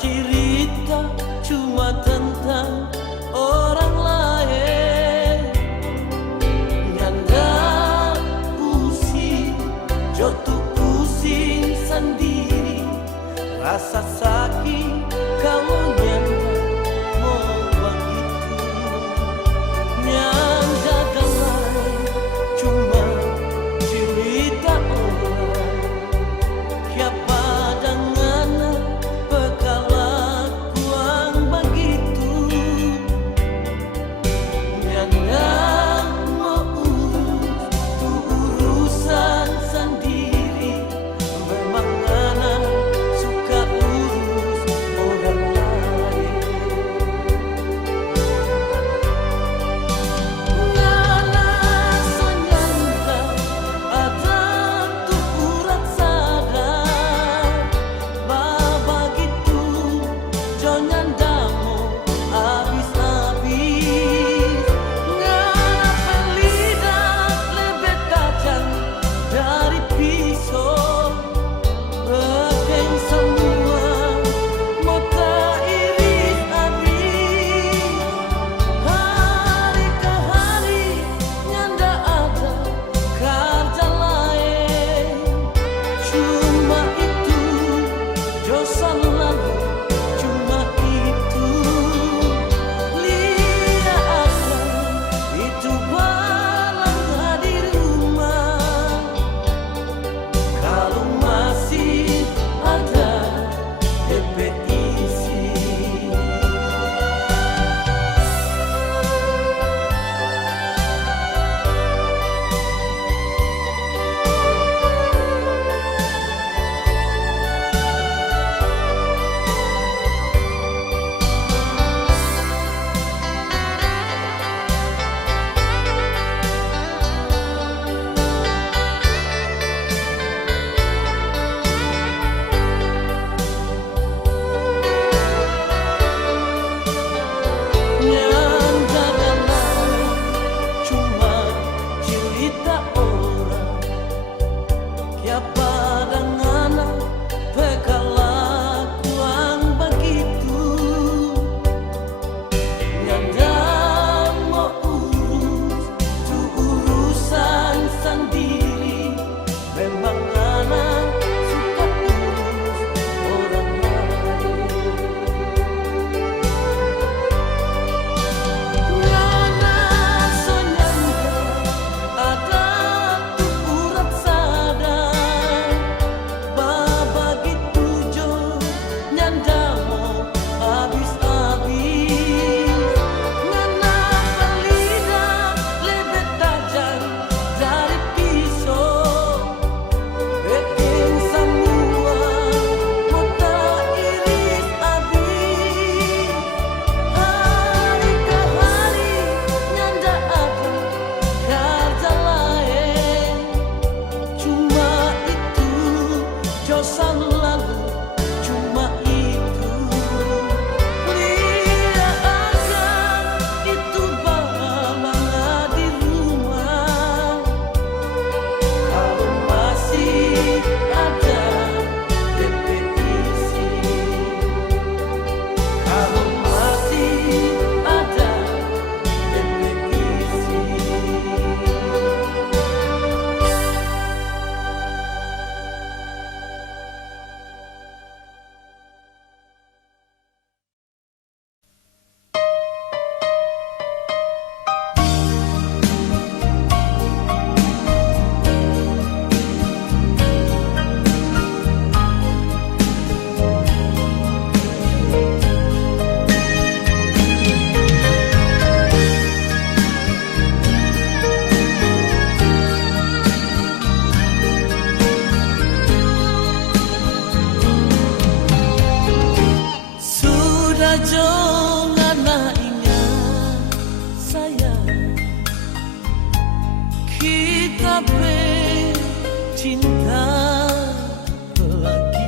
cerita cuma tentang orang lain. Nyanda pusing, jatuh pusing sendiri. Rasa sakit kalau nyanda mau begitu. Nyanda damai cuma cerita orang. Siapa dengan perlakuan begitu. Nyanda mau urus tu urusan sendiri. Memang anak suka urus orang lain. Nyanda senyanda ada tu urat sadar. Begitu jo nyanda mo habis-habis. Ngana pelidah lebih tajam dari pisau. Rekeng semua mata iris habis. Hari ke hari nyanda ada kerja lain. Cuma itu dosa lalu, cuma itu lihat akan itu balang di rumah. Kalau masih ada DP isi. Nyanda damai cuma cerita orang. Siapa dengan perlakuan begitu. Nyanda mau urus tu urusan sendiri. Memang anak suka urus orang lain. Nyanda senyanda ada tu urat sadar. Begitu jo nyanda mau habis-habis. Ngana pelidah lebih tajam dari pisau. Rekeng semua mata iris habis. Hari ke hari nyanda ada kerja lain. Cuma itu dosa lalu, cuma itu lihat akan itu balang di rumah. Kalau masih ada DP isi. Kalau masih ada DP isi. Sudah jangan ingat sayang, kita bercinta lagi.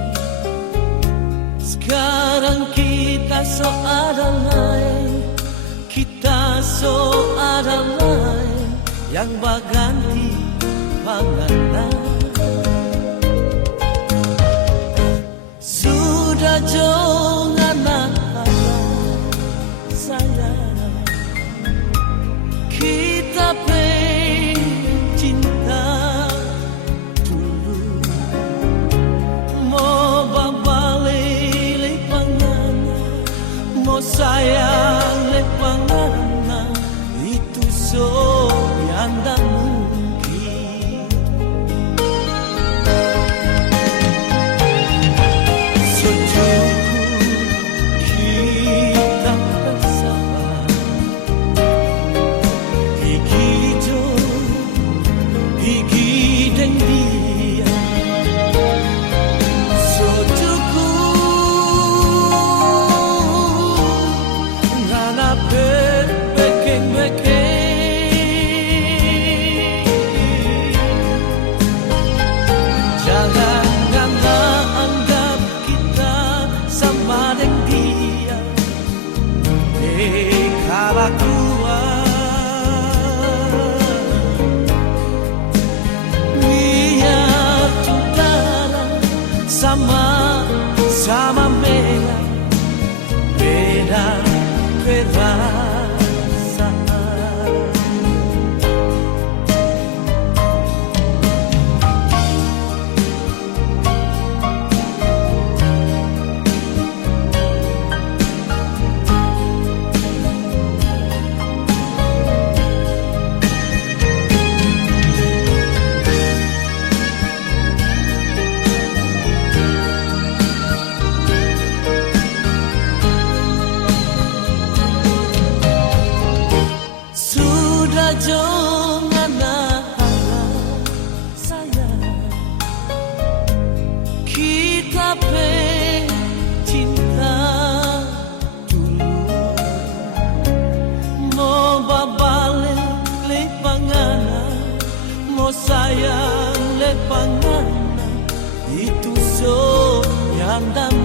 Sekarang kita so ada lain, kita so ada lain yang berganti panganan. Sudah jauh sama-sama beda perasaan. Jangan sayang, kita cinta dulu. Mau babalik lepanganan, mau sayang lepanganan, itu so yang tak mungkin.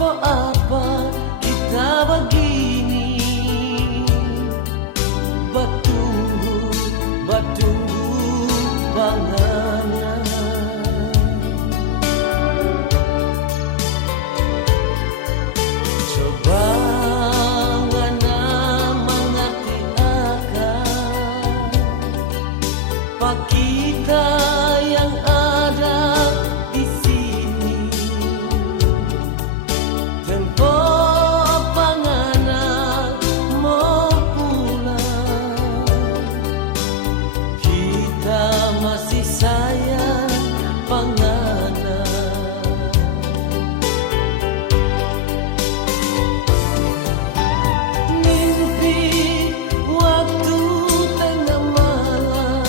tempo apa kita begini, bertunggu, bertunggu pangangan. Coba ngana mengerti akan pak kita yang ada di sini. Tempo panganan mau pulang, kita masih sayang panganan. Mimpi waktu tengah malam,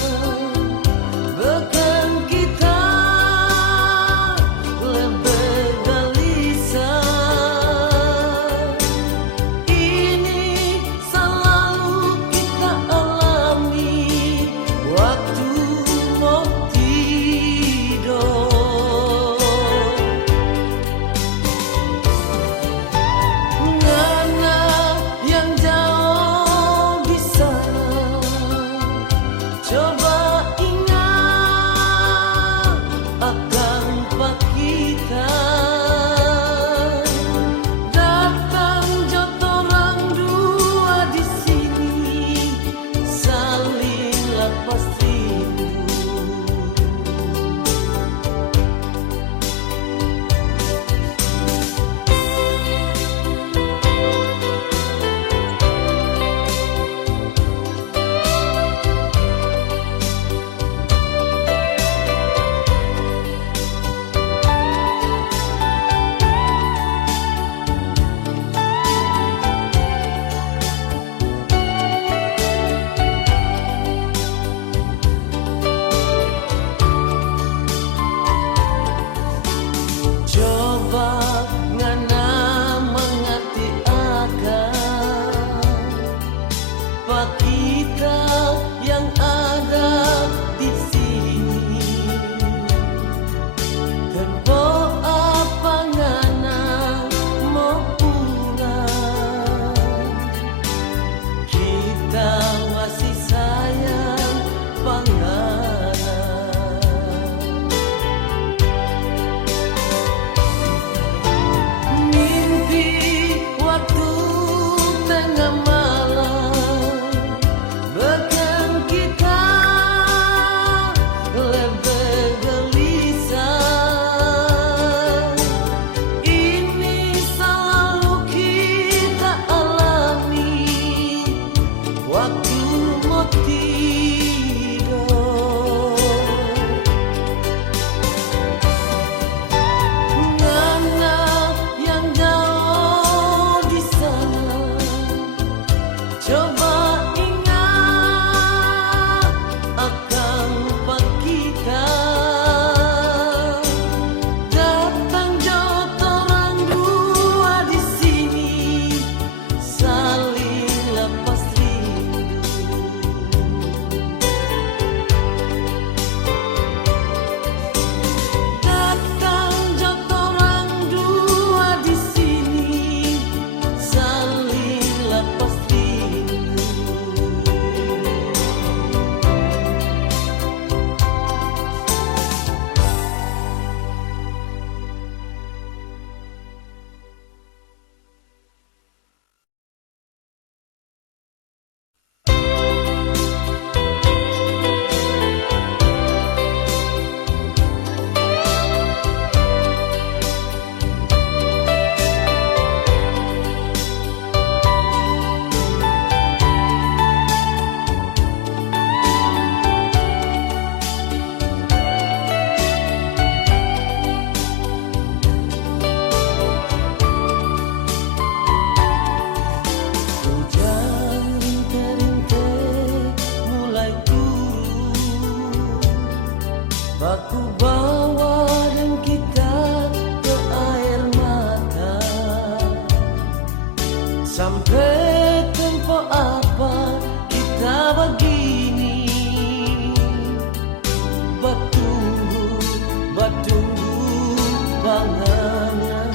bahkan kita lebih gelisah. Ini selalu kita alami waktu mau tidur. Ngana yang jauh di sana, coba ingat akan pak kita. Datang jotorang dua di sini, saling lepas rindu. Coba ngana mengerti akan pak kita yang ada di sini. Tempo apa ngana mau pulang, kita masih sayang panganan. Mimpi waktu tengah malam, bahkan kita lebih gelisah. Ini selalu kita alami waktu mau tidur. Ngana yang jauh di sana, coba ingat akan pak kita. Datang jotorang dua di sini, saling lepas rindu. Datang jotorang dua di sini, saling lepas rindu. Hujan rintik-rintik mulai turun, baku bawa dan kita ke air mata. Sampai tempo apa kita begini, bertunggu, bertunggu panganan.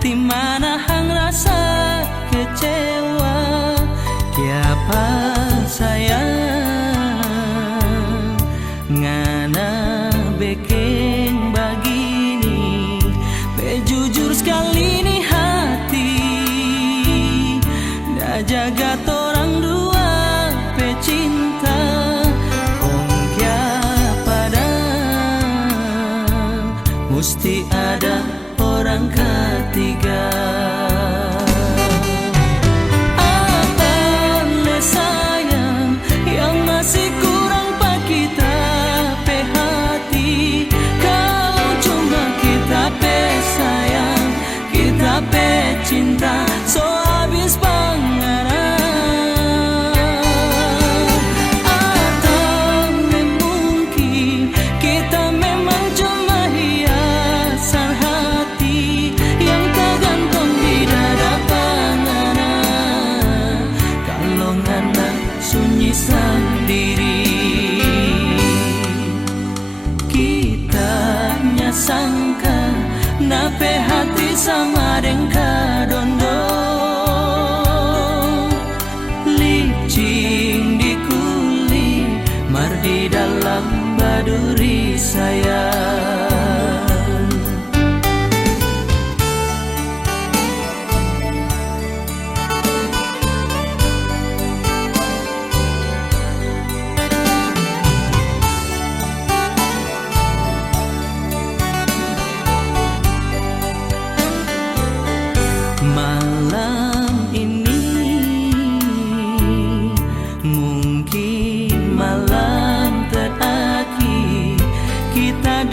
hati menahan rasa kecewa. Kiapa sayang ngana bikin begini, jujur sekali nih hati, dah jaga orang dua pecinta. Mesti ada orang ketiga. Apa le sayang yang masih kurang pak kita pe hati? Kalau cuma kita pe sayang, kita pe cinta, so habis pangaran. Atau mungkin kita memang cuma hiasan hati yang tergantung di dada panganan. Kalau ngana sunyi sendiri, kita nyasangka nape hati sama dengka dondo, licin di kulit, mar di dalam baduri sayang. Malam ini mungkin malam terakhir kita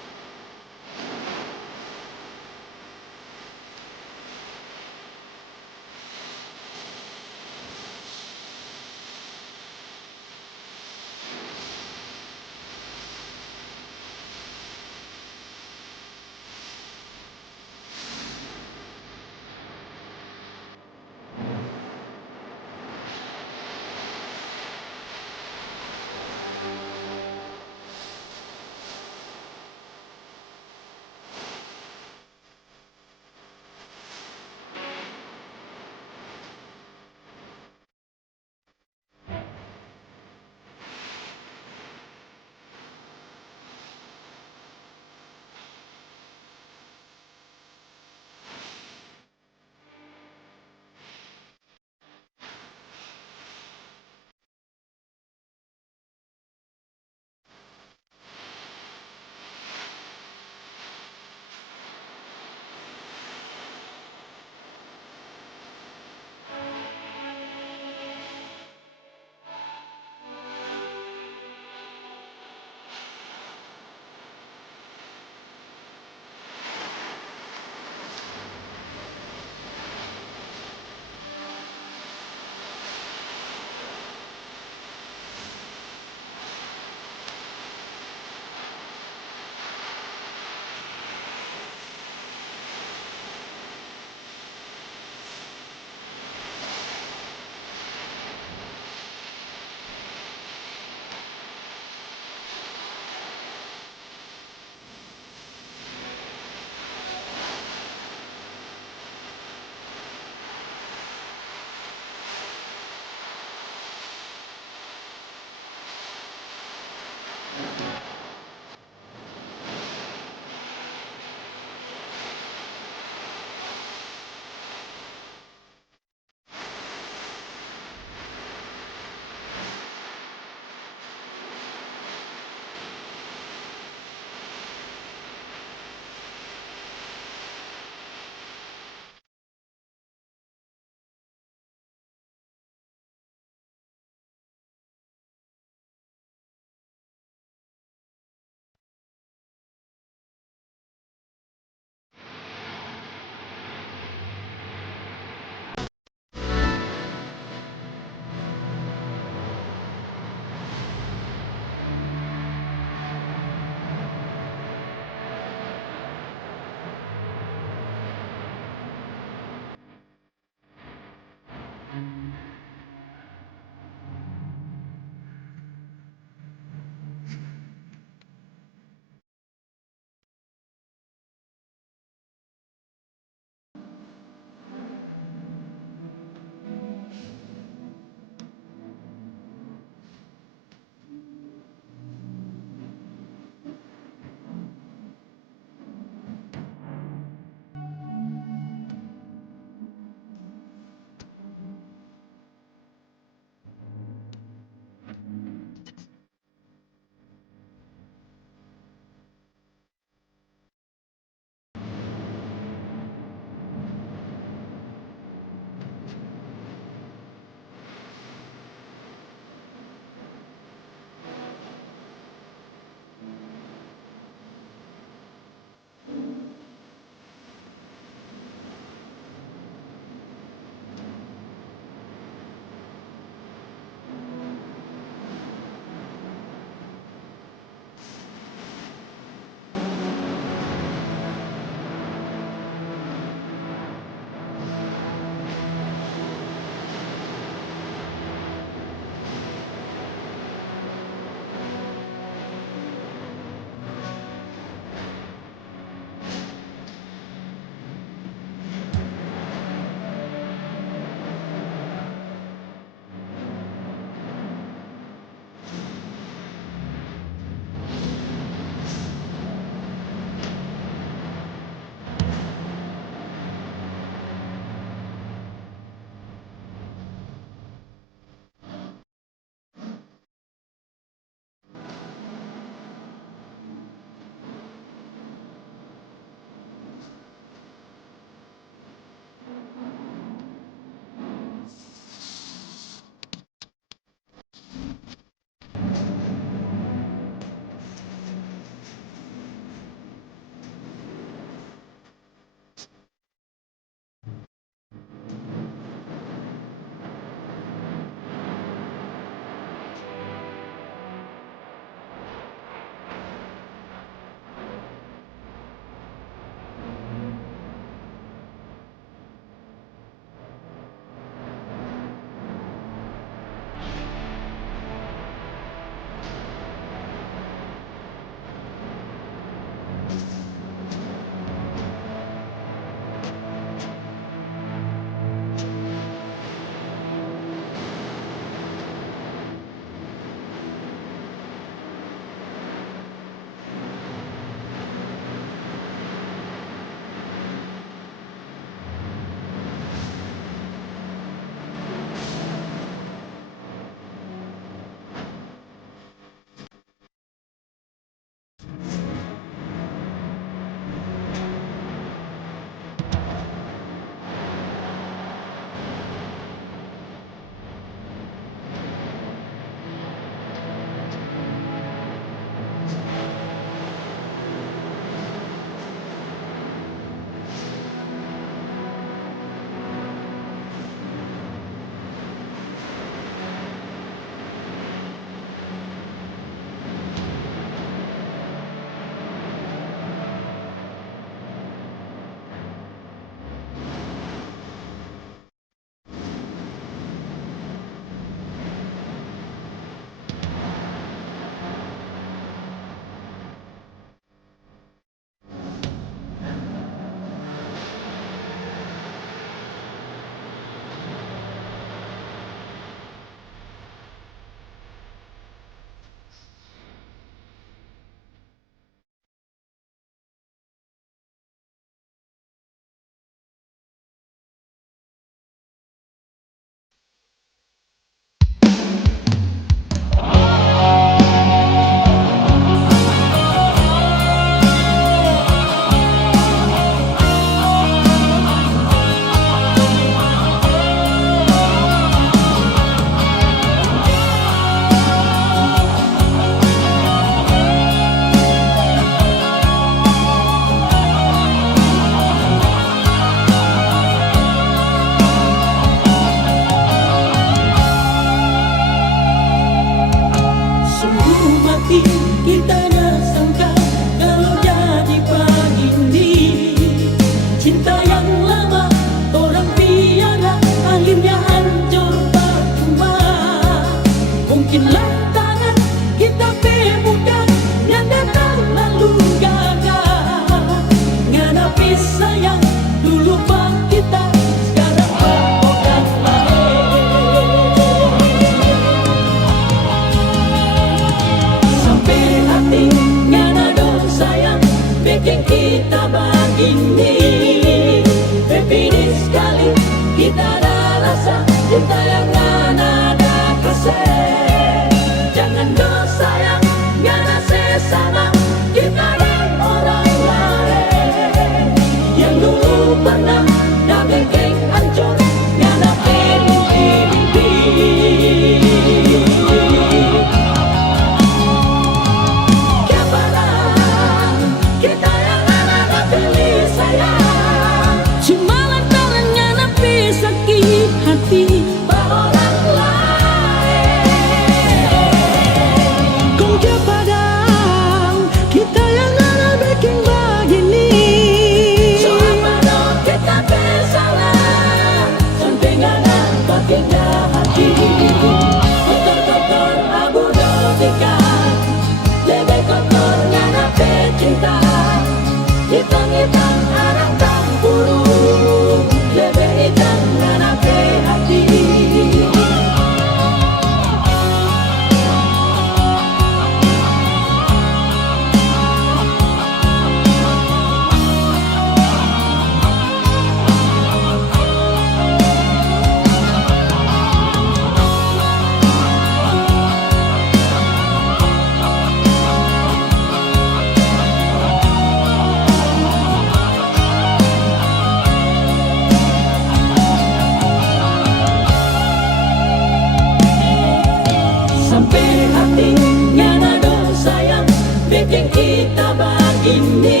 ini.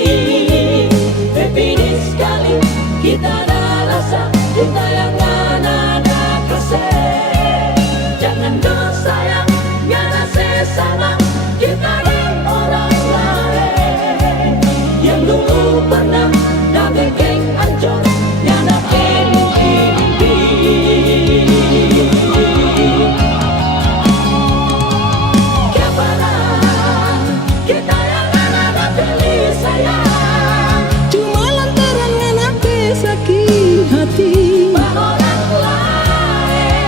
Ini sekali kita ada rasa cinta yang ada kasih. Jangan dosa yang nyana sesama kita dan orang lain yang dulu pernah dah bikin hancur nyana mimpi. Kepada kita yang ada pilih sayang, cuma lantaran anak sakit hati orang lain.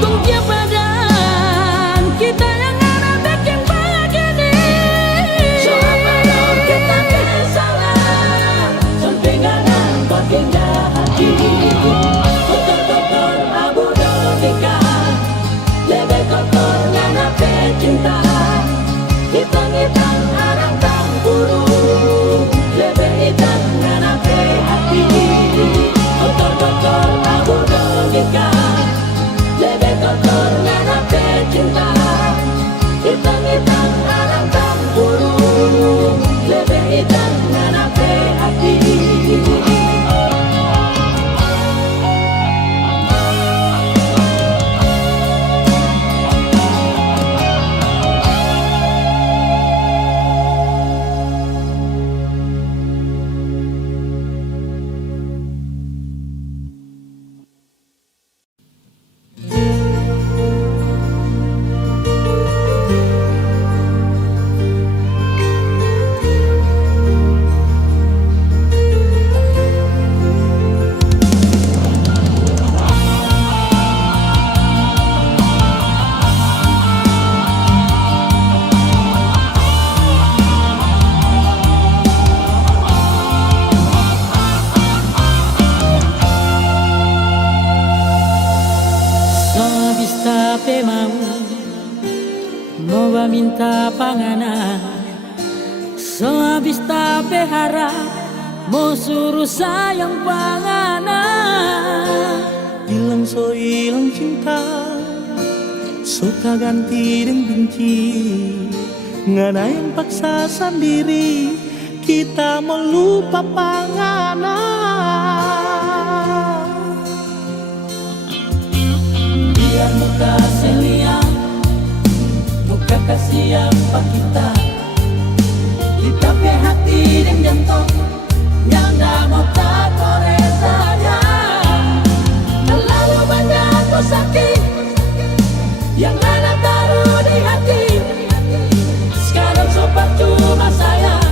Tunggu badan kita yang ada bikin begini. Siapa yang kita salah sampingan bikin hati. Kotor-kotor abu logika, lebih kotor ngana cinta. Hitam-hitam arang tamburu, lebih hitam ngana hati. Kotor-kotor abu logika, lebih kotor ngana cinta. Hitam-hitam arang tamburu, lebih hitam ngana hati. Tapi mau minta panganan, so habis tapi harap mau suruh sayang panganan. Hilang so hilang cinta, suka ganti dan benci. Ngana yang paksa sendiri, kita mau lupa panganan. Biar muka seliang, muka kasih apa kita. Kita pe hati dan jantung yang dah mau tak korek sayang. Terlalu banyak sakit yang ada taruh di hati. Sekarang sobat cuma sayang,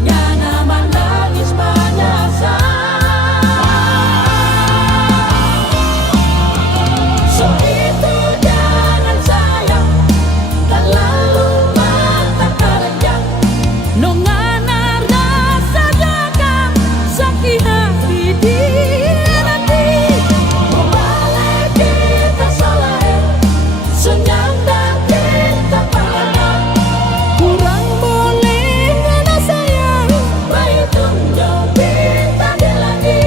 nyana menangis banyak so itu jangan sayang, terlalu mata keranjang. Nongana rasa jaga sakit hati di nanti. Membalik kita salah, senyum dan kita pandang. Kurang boleh ngana sayang, Baik tunjuk kita di lagi.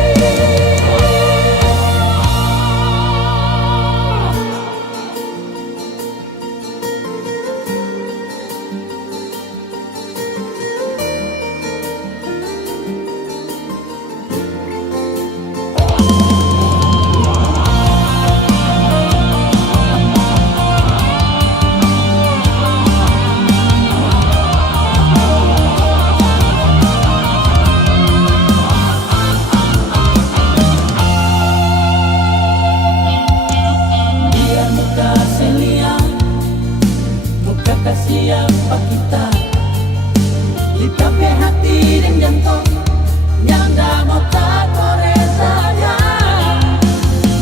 Biar muka seliang, muka kasih apa kita. Kita pe hati dan jantung yang dah mau tak korek sayang.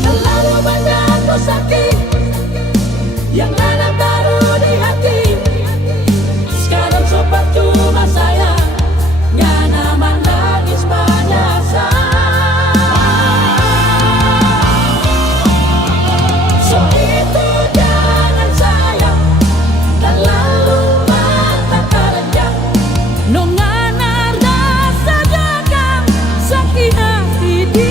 Terlalu banyak sakit yang ada taruh di hati. Sekarang sobat cuma sayang, nyana menangis banyak so itu jangan sayang, terlalu mata keranjang. nongana rasa jaga sakit hati di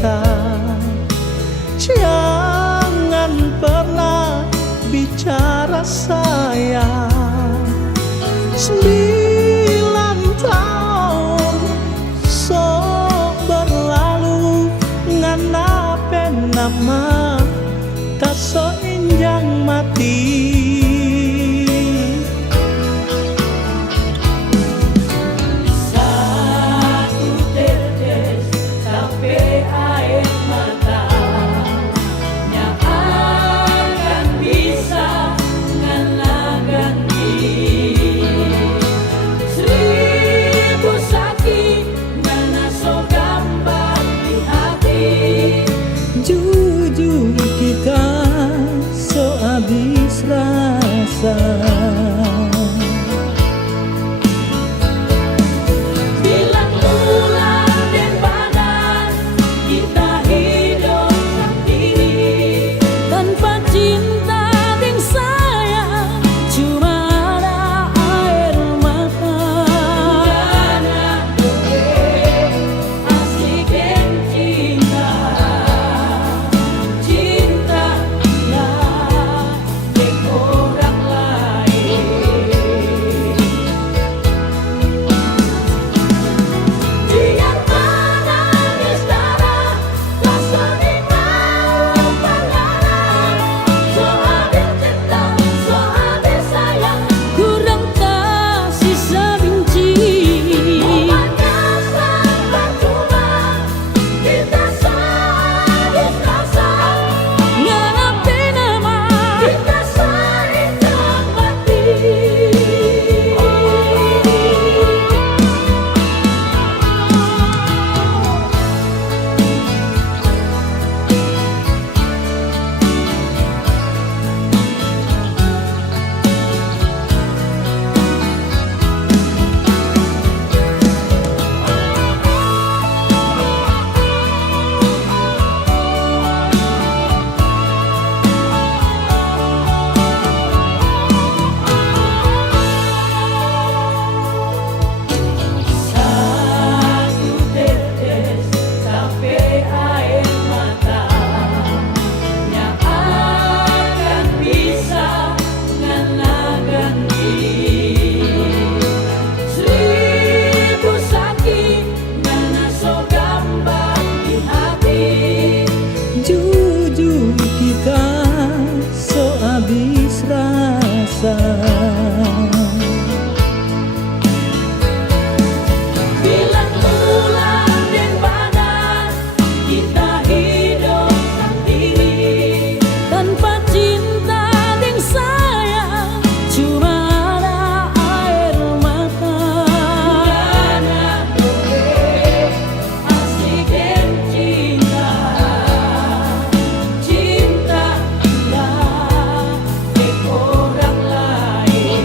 kita. Jangan pernah bicara sayang. 9 tahun sok berlalu ngana penama tak so injang mati. Satu tetes sampai air mata yang akan bisa ngana ganti 1000 sakit ngana so gambar di hati. Jujur kita so habis rasa. Bilang bulan dan badan kita hidup sendiri Tanpa cinta dan sayang cuma ada air mata. karena asik dan cinta cinta lah ke orang lain. Biar menangis darah tak sering mau pengarang. So habis cinta, so habis sayang. Kurang kasih sebenci. Bukannya sampai cuma kita habis rasa. Nganapi nama Kita saling mati. Satu tetes sampai air mata yang akan bisa ngana ganti 1000 sakit ngana so gambar di hati. Jujur kita so habis rasa. Bilang bulan dan badan kita hidup sendiri tanpa cinta dan sayang cuma ada air mata. karena asik dan cinta cinta lah ke orang lain.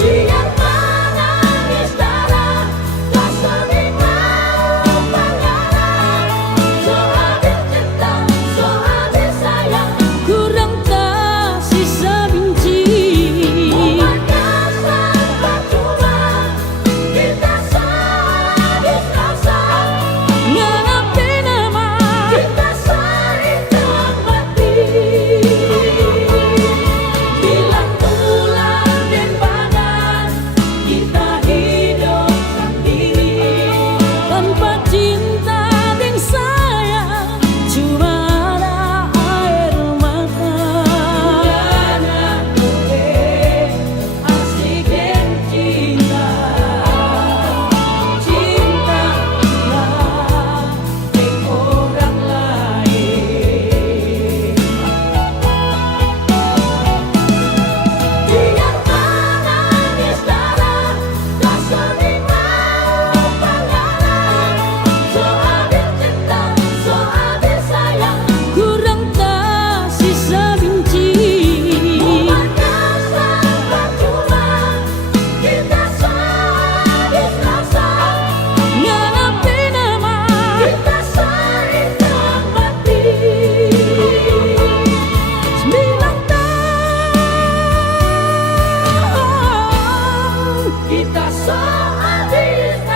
Biar menangis darah tak sering mau pengarang. So habis cinta, so habis sayang. Kurang kasih sebenci. Bukannya sampai cuma kita habis rasa. Nganapi nama Kita saling mati. Bilang bulan dan badan kita hidup sendiri tanpa cinta dan sayang cuma ada air mata. karena asik dan cinta cinta lah ke orang lain. Biar menangis darah tak sering mau pengarang. So habis cinta, so habis sayang. Kurang kasih sebenci. Bukannya sampai cuma kita habis rasa. Nganapi nama Kita saling mati. 9 tahun Kita habis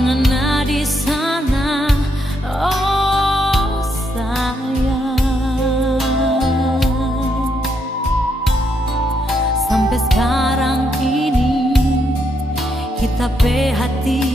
mengena di sana. Oh sayang, sampai sekarang ini kita hati